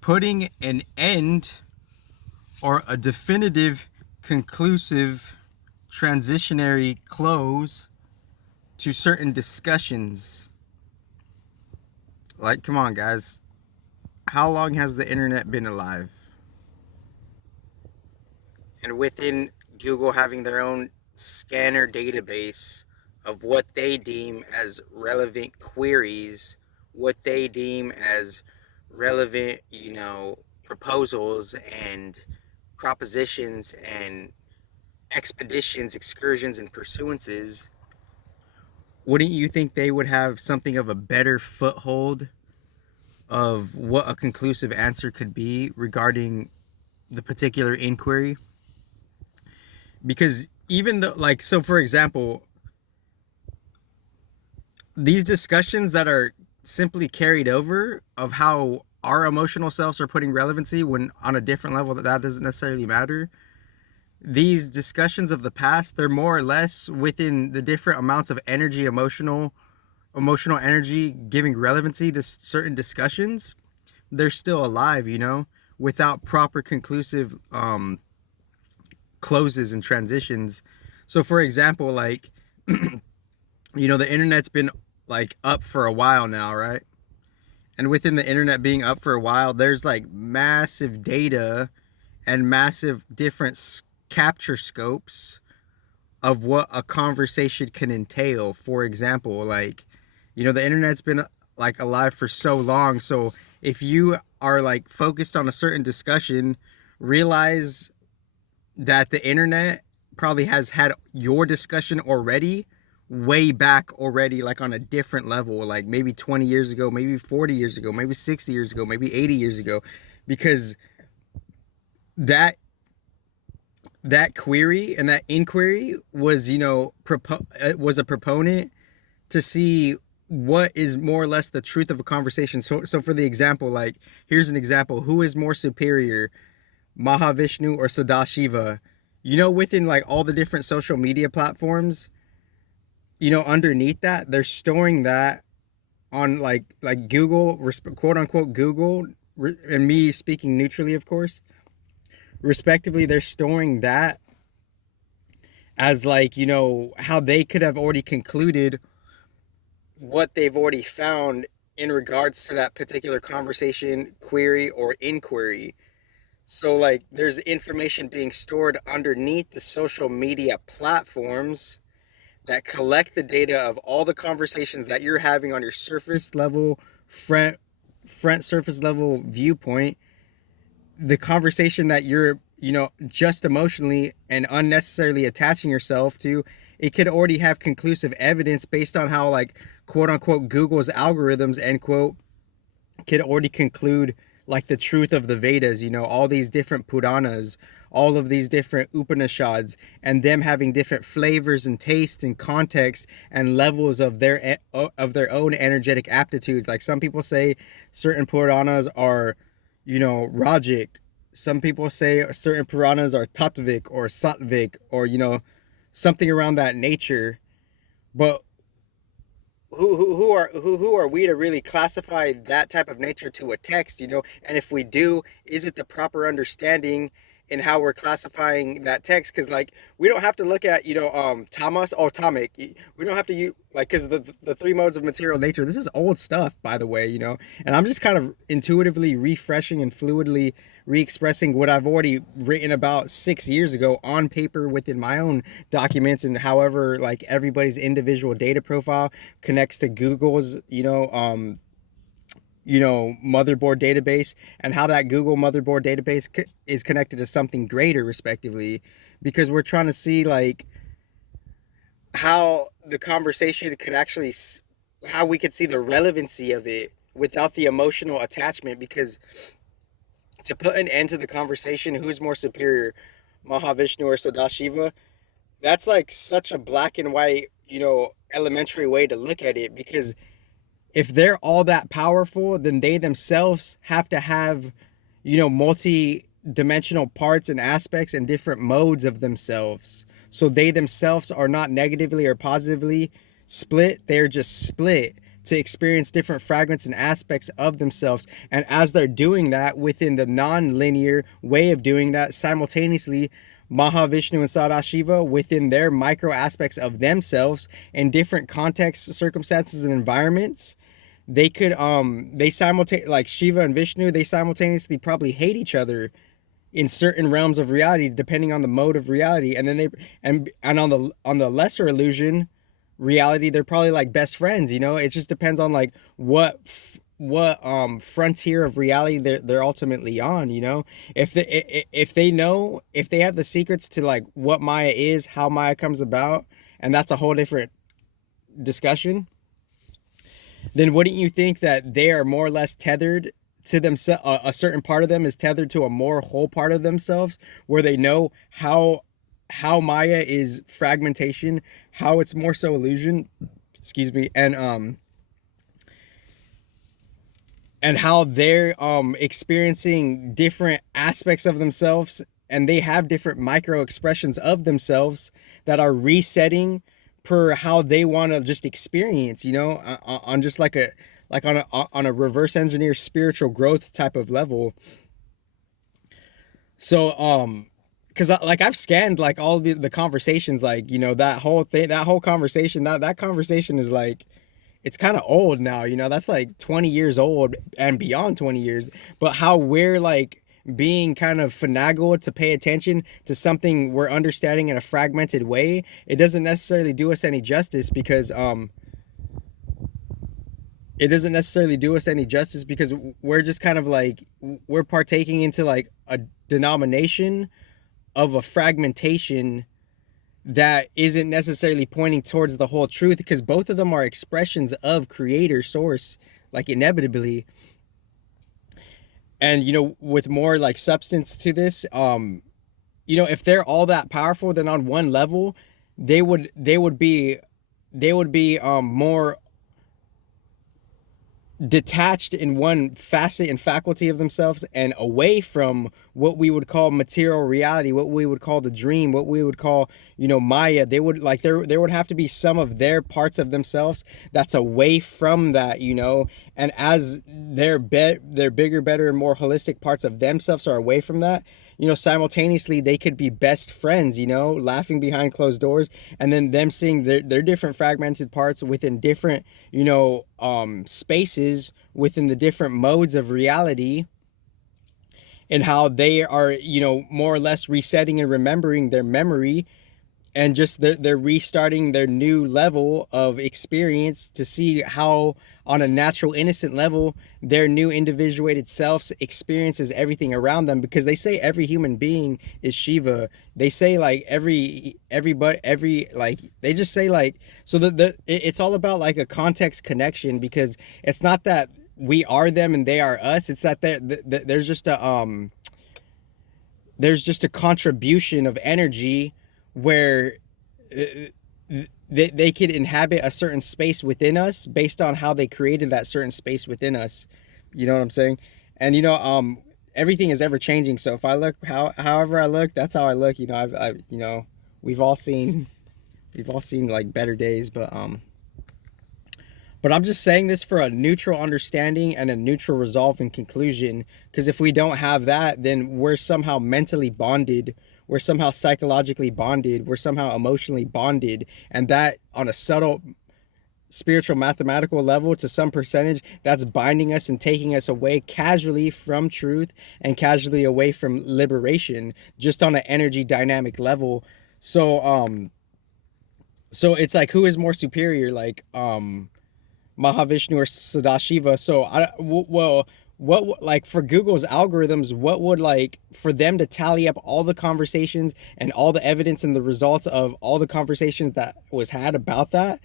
putting an end or a definitive, conclusive, transitionary close to certain discussions. Like, come on, guys. How long has the internet been alive? And within Google having their own scanner database of what they deem as relevant queries, what they deem as relevant, proposals and propositions and expeditions, excursions, and pursuances, wouldn't you think they would have something of a better foothold of what a conclusive answer could be regarding the particular inquiry? Because even though, like, so for example, these discussions that are simply carried over of how our emotional selves are putting relevancy when on a different level that doesn't necessarily matter, these discussions of the past, they're more or less within the different amounts of energy, emotional energy giving relevancy to certain discussions. They're still alive, without proper conclusive closes and transitions. So for example, like, the internet's been like up for a while now, right? And within the internet being up for a while, there's like massive data and massive different capture scopes of what a conversation can entail. For example, like, the internet's been like alive for so long. So if you are like focused on a certain discussion, realize that the internet probably has had your discussion already way back already, like on a different level, like maybe 20 years ago, maybe 40 years ago, maybe 60 years ago, maybe 80 years ago, because that query and that inquiry was, was a proponent to see what is more or less the truth of a conversation. So for the example, like, here's an example. Who is more superior, MahaVisnu or SadaSiva? Within like all the different social media platforms, underneath that, they're storing that on like Google, quote unquote Google, and me speaking neutrally, of course, respectively, they're storing that as like, how they could have already concluded what they've already found in regards to that particular conversation, query, or inquiry. So like there's information being stored underneath the social media platforms that collect the data of all the conversations that you're having on your surface level, front surface level viewpoint, the conversation that you're, just emotionally and unnecessarily attaching yourself to. It could already have conclusive evidence based on how, like, quote unquote, Google's algorithms, end quote, could already conclude like the truth of the Vedas, all these different Puranas, all of these different Upanishads, and them having different flavors and tastes and context and levels of their own energetic aptitudes. Like, some people say certain Puranas are, Rajic. Some people say certain Puranas are Tattvik or Sattvik, or, something around that nature. But who are we to really classify that type of nature to a text, and if we do, is it the proper understanding in how we're classifying that text? Because like, we don't have to look at, tamas or tamic. We don't have to use, like, because the three modes of material nature, this is old stuff, by the way, and I'm just kind of intuitively refreshing and fluidly re-expressing what I've already written about 6 years ago on paper within my own documents, and however like everybody's individual data profile connects to Google's motherboard database, and how that Google motherboard database is connected to something greater, respectively, because we're trying to see like how the conversation could actually, how we could see the relevancy of it without the emotional attachment. Because to put an end to the conversation, who's more superior, MahaVisnu or SadaSiva, that's like such a black and white, elementary way to look at it. Because if they're all that powerful, then they themselves have to have, multi-dimensional parts and aspects and different modes of themselves. So they themselves are not negatively or positively split. They're just split. to experience different fragments and aspects of themselves. And as they're doing that within the non-linear way of doing that, simultaneously, MahaVisnu and SadaSiva, within their micro aspects of themselves in different contexts, circumstances, and environments, they could they simultaneously, like Shiva and Vishnu, they simultaneously probably hate each other in certain realms of reality, depending on the mode of reality. And then and on the lesser illusion reality, they're probably like best friends. It just depends on like what frontier of reality they're ultimately on. If they have the secrets to like what Maya is, how Maya comes about, and that's a whole different discussion, then wouldn't you think that they are more or less tethered to themselves? A certain part of them is tethered to a more whole part of themselves, where they know how Maya is fragmentation, how it's more so illusion, excuse me, and how they're experiencing different aspects of themselves, and they have different micro expressions of themselves that are resetting per how they want to just experience, on just like on a reverse engineer spiritual growth type of level. So because like I've scanned like all the conversations, like that whole thing, that whole conversation, that conversation is like, it's kind of old now, that's like 20 years old and beyond 20 years. But how we're like being kind of finagled to pay attention to something we're understanding in a fragmented way, it doesn't necessarily do us any justice, because we're just kind of like, we're partaking into like a denomination of a fragmentation that isn't necessarily pointing towards the whole truth, because both of them are expressions of creator source, like inevitably. And with more like substance to this, if they're all that powerful, then on one level they would be more detached in one facet and faculty of themselves, and away from what we would call material reality, what we would call the dream, what we would call Maya. They would like, there would have to be some of their parts of themselves that's away from that, and as their bigger, better, and more holistic parts of themselves are away from that, simultaneously they could be best friends, laughing behind closed doors, and then them seeing their different fragmented parts within different, spaces within the different modes of reality, and how they are, more or less resetting and remembering their memory, and just they're restarting their new level of experience to see how, on a natural, innocent level, their new individuated selves experiences everything around them. Because they say every human being is Shiva. They say like like they just say like, so it's all about like a context connection, because it's not that we are them and they are us. It's that there's just a contribution of energy where they could inhabit a certain space within us based on how they created that certain space within us. You know what I'm saying? And everything is ever changing. So if I look however I look, that's how I look. We've all seen like better days, but I'm just saying this for a neutral understanding and a neutral resolve and conclusion. Because if we don't have that, then we're somehow mentally bonded. We're somehow psychologically bonded. We're somehow emotionally bonded. And that, on a subtle spiritual mathematical level, to some percentage, that's binding us and taking us away casually from truth and casually away from liberation, just on an energy dynamic level. So it's like, who is more superior, like MahaVisnu or SadaSiva? So what like, for Google's algorithms, what would, like, for them to tally up all the conversations and all the evidence and the results of all the conversations that was had about that,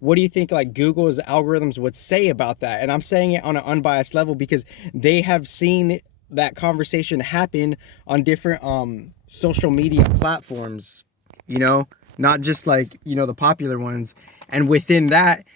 what do you think like Google's algorithms would say about that? And I'm saying it on an unbiased level because they have seen that conversation happen on different social media platforms, not just like, the popular ones. And within that,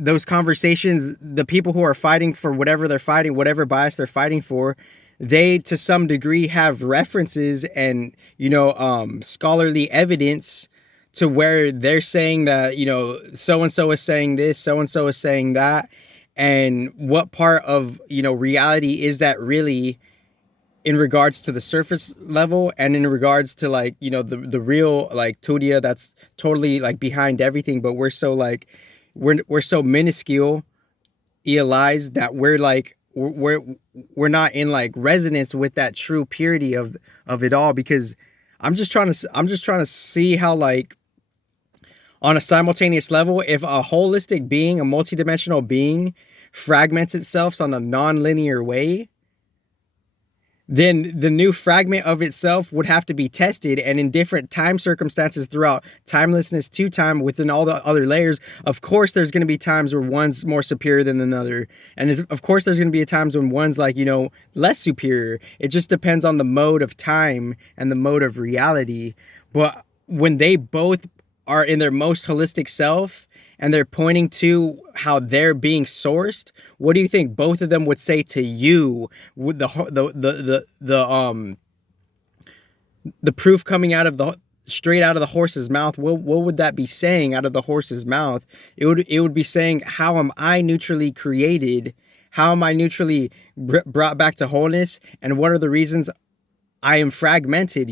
those conversations, the people who are fighting for whatever they're fighting, whatever bias they're fighting for, they to some degree have references and scholarly evidence to where they're saying that, so and so is saying this, so and so is saying that, and what part of, reality is that really, in regards to the surface level, and in regards to, like, the real, like, Tudia that's totally, like, behind everything, but we're so, like, we're so minuscule realize that we're not in, like, resonance with that true purity of it all. Because I'm just trying to see how, like, on a simultaneous level, if a holistic being, a multidimensional being, fragments itself on a non-linear way, then the new fragment of itself would have to be tested, and in different time circumstances throughout timelessness to time within all the other layers. Of course there's going to be times where one's more superior than another, and of course there's going to be times when one's, like, less superior. It just depends on the mode of time and the mode of reality. But when they both are in their most holistic self, and they're pointing to how they're being sourced, what do you think both of them would say to you with the proof coming out of the straight out of the horse's mouth? What would that be saying out of the horse's mouth? It would be saying, how am I neutrally created? How am I neutrally brought back to wholeness? And what are the reasons I am fragmented,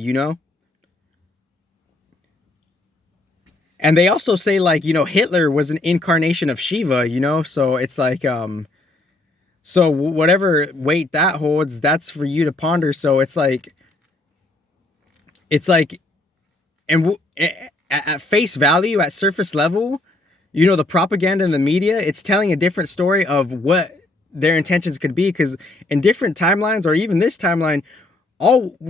And they also say, like, Hitler was an incarnation of Shiva, so it's like, so whatever weight that holds, that's for you to ponder. So it's like, and at face value, at surface level, the propaganda in the media, it's telling a different story of what their intentions could be. Because in different timelines, or even this timeline,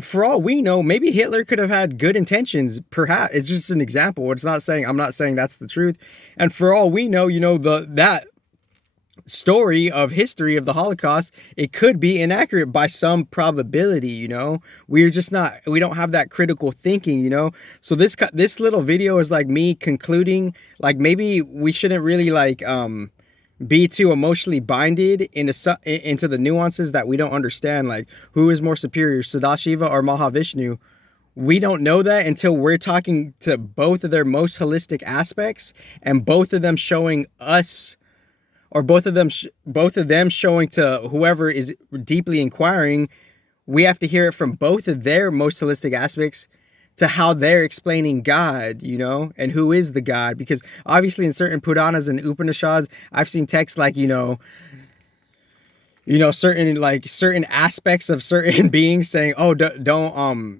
for all we know, maybe Hitler could have had good intentions. Perhaps it's just an example. I'm not saying that's the truth. And for all we know, that story of history of the Holocaust, it could be inaccurate by some probability. We don't have that critical thinking. So this little video is like me concluding, like, maybe we shouldn't really, like, be too emotionally binded into the nuances that we don't understand. Like, who is more superior, SadaSiva or MahaVisnu? We don't know that until we're talking to both of their most holistic aspects, and both of them showing us, or both of them showing to whoever is deeply inquiring. We have to hear it from both of their most holistic aspects to how they're explaining God, and who is the God. Because obviously in certain Puranas and Upanishads, I've seen texts like, certain aspects of certain beings saying, oh, don't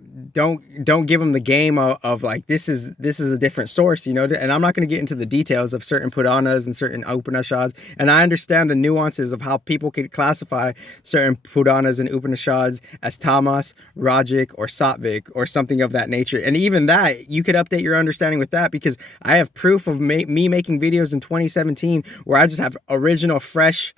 give them the game of like, this is a different source, and I'm not going to get into the details of certain Puranas and certain Upanishads. And I understand the nuances of how people could classify certain Puranas and Upanishads as tamas, rajic, or sattvic, or something of that nature. And even that, you could update your understanding with that, because I have proof of me making videos in 2017 where I just have original, fresh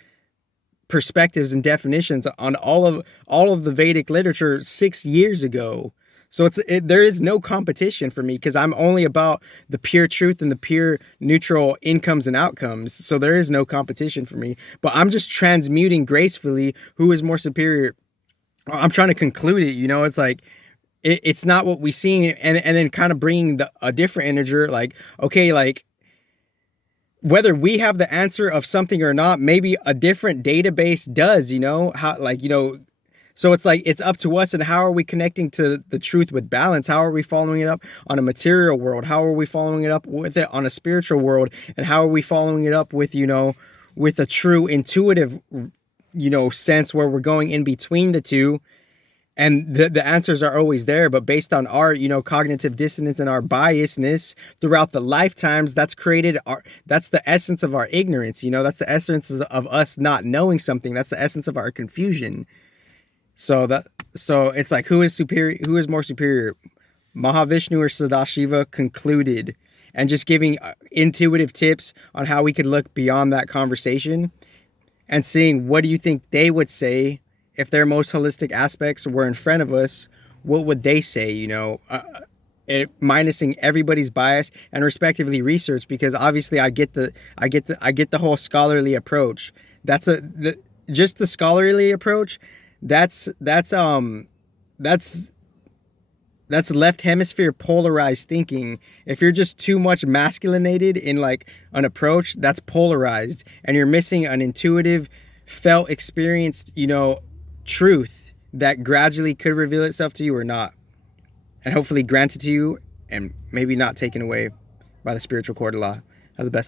perspectives and definitions on all of the Vedic literature 6 years ago. So there is no competition for me, because I'm only about the pure truth and the pure neutral incomes and outcomes. So there is no competition for me. But I'm just transmuting gracefully who is more superior. I'm trying to conclude it. It's like, it's not what we see, and then kind of bringing a different integer. Like, okay, like, whether we have the answer of something or not, maybe a different database does, how, like, so it's like, it's up to us. And how are we connecting to the truth with balance? How are we following it up on a material world? How are we following it up with it on a spiritual world? And how are we following it up with, with a true intuitive, sense, where we're going in between the two? And the answers are always there, but based on our, cognitive dissonance and our biasness throughout the lifetimes, that's the essence of our ignorance, that's the essence of us not knowing something. That's the essence of our confusion. So it's like, who is more superior, MahaVisnu or SadaSiva? Concluded. And just giving intuitive tips on how we could look beyond that conversation, and seeing, what do you think they would say if their most holistic aspects were in front of us? What would they say? Minusing everybody's bias and respectively research, because obviously I get the whole scholarly approach. Just the scholarly approach. That's That's left hemisphere polarized thinking. If you're just too much masculinated in like an approach, that's polarized, and you're missing an intuitive, felt, experienced, truth that gradually could reveal itself to you or not, and hopefully granted to you, and maybe not taken away by the spiritual court of law. Have the best life.